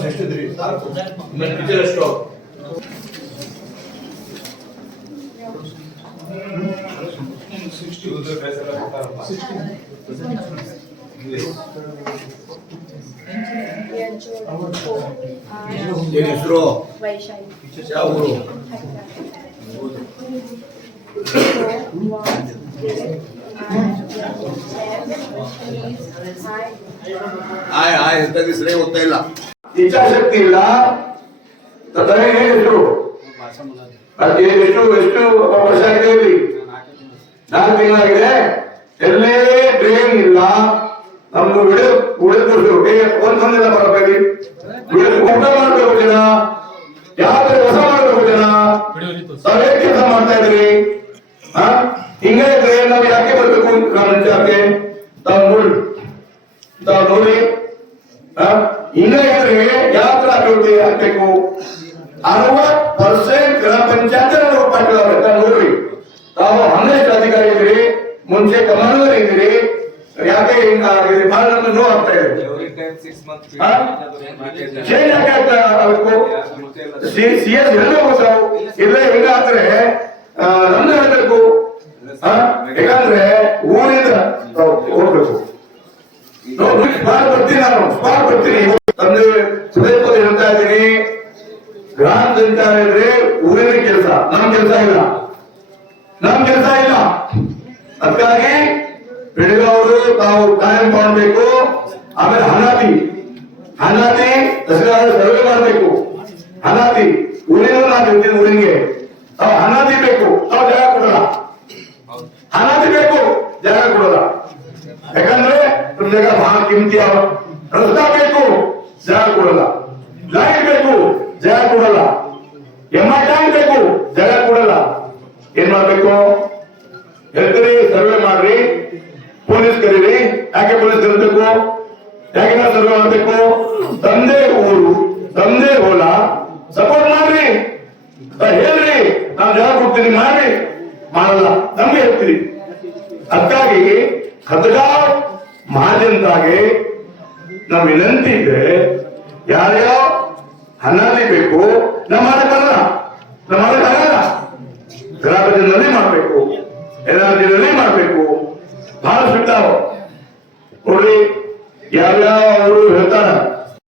members ಎಷ್ಟಿದ್ರಿ teacher ಎಷ್ಟು ಏನ್ ಹೆಸರು ಯಾವ ಊರು ಎಂತ ಸರಿ ಹೋಗ್ತಾ ಇಲ್ಲ ಇಚ್ಛಾಶಕ್ತಿ ಇಲ್ಲ ಎಷ್ಟು ಎಷ್ಟು ಎಷ್ಟು ವರ್ಷ ಆಗಿದೆ ಇಲ್ಲಿ 4 ತಿಂಗಳಾಗಿದೆ ಎಲ್ಲೇ ಟ್ರೈನ್ ಇಲ್ಲ ನಮ್ದು ಒಂದೊಂದಿನ ಬರಬೇಕು ಊಟ ಮಾಡಬೇಕು ಜನ ಯಾತ್ರೆ ಹೊಸ ಮಾಡಬೇಕು ಜನ ತಾವೇ ಕೆಲಸ ಮಾಡ್ತಾ ಇದ್ರಿ ಹಿಂಗೆ ಇದ್ರೆ ನಾವು ಯಾಕೆ ಬರ್ಬೇಕು ಗ್ರಾಮ ಪಂಚಾಯತ್ಗೆ ತಾವು ನೋಡಿ ಹಿಂಗೆ ಇದ್ರೆ ಯಾತ್ರೆ ಅಭಿವೃದ್ಧಿ ಆಗ್ಬೇಕು 60% ಗ್ರಾಮ ಪಂಚಾಯತ್ ನೋಡ್ರಿ ತಾವು 12 ಅಧಿಕಾರಿ ಇದ್ರಿ ಮುಂಚೆ ಕಮಾಂಡರ್ ಇದ್ರಿ ಯಾಕೆ ಹಿಂಗಾಗಿದೆ ಬಹಳ ನಮ್ಗೆ ನೋವು ಆಗ್ತಾ ಇದೆ ಚೇಂಜ್ ಯಾಕೆ ಆಗ್ಬೇಕು CS ಹೇಳ್ಬೇಕು ತಾವು ಇಲ್ಲ ಹಿಂಗಾದ್ರೆ ನಮ್ದು ಹೇಳ್ಬೇಕು ಯಾಕಂದ್ರೆ ಊರಿಂದ ಹೋಗ್ಬೇಕು ಬರ್ತೀನಿ ನಾನು ಬರ್ತೀನಿ ತಂದೆ ಪದೇ ಪದೇ ಹೇಳ್ತಾ ಇದ್ದೀನಿ ಗ್ರಾಮ ಪಂಚಾಯತ್ ಇದ್ರೆ ಊರಿನ ಕೆಲಸ ನಮ್ ಕೆಲಸ ಇಲ್ಲ ಅದಕ್ಕಾಗಿ ಬೆಳಗಾವರು ತಾವು ಕಾಯಂ ಮಾಡಬೇಕು ಆಮೇಲೆ ಹನಾತಿ ಸರ್ವೆ ಮಾಡಬೇಕು ಹನಾತಿ ಊರಿನ ನಾನು ಹೇಳ್ತೀನಿ ಊರಿಗೆ ತಾವು ಹನಾತಿ ಬೇಕು ತಾವು ಜಾಗ ಕೊಡಲ್ಲ ಹನಾತಿ ಬೇಕು ಜಾಗ ಕೊಡಲ್ಲ ಯಾಕಂದ್ರೆ ಜಾಗ ಬಹಳ ಕಿಂಮತಿ ರಸ್ತಾ ಬೇಕು ಜಾಗ ಕೊಡಲ್ಲ ಲೈಟ್ ಬೇಕು ಜಾಗ ಕೊಡಲ್ಲ ಟ್ಯಾಂಕ್ ಬೇಕು ಜಾಗ ಕೊಡಲ್ಲ ಏನ್ ಮಾಡ್ಬೇಕು ಹೇಳ್ತೀರಿ ಸರ್ವೆ ಮಾಡ್ರಿ ಪೊಲೀಸ್ ಕರೀರಿ ಯಾಕೆ ಪೊಲೀಸ್ ಕರೀಬೇಕು ಯಾಕೆ ನಾವು ಸರ್ವೆ ಮಾಡ್ಬೇಕು ತಂದೆ ಊರು ತಂದೆ ಹೊಲ ಸಪೋರ್ಟ್ ಮಾಡ್ರಿ ಹೇಳ್ರಿ ನಾನು ಜಾಗ ಕೊಡ್ತೀನಿ ಮಾಡ್ರಿ ಮಾಡಲ್ಲ ನಮ್ಗೆ ಹೇಳ್ತೀರಿ ಅದಕ್ಕಾಗಿ ಹದಗಾವ್ ಮಹಾಜನತಾಗೆ ನಮ್ ವಿನಂತಿ ಇದೆ ಯಾರ್ಯಾವ ಹನ್ನಾದಿ ಬೇಕು ನಾವು ಮಾಡಕ್ಕಾಗಲ್ಲ ಗ್ರಾಮ ಪಂಚಾಯತ್ನಲ್ಲಿ ಮಾಡ್ಬೇಕು ಎನ್ಆರ್ಜಿನಲ್ಲಿ ಮಾಡ್ಬೇಕು ಬಹಳ ಸಿಗ್ತಾವ ನೋಡ್ರಿ ಯಾವ್ಯಾವ ಅವರು ಹೇಳ್ತಾರ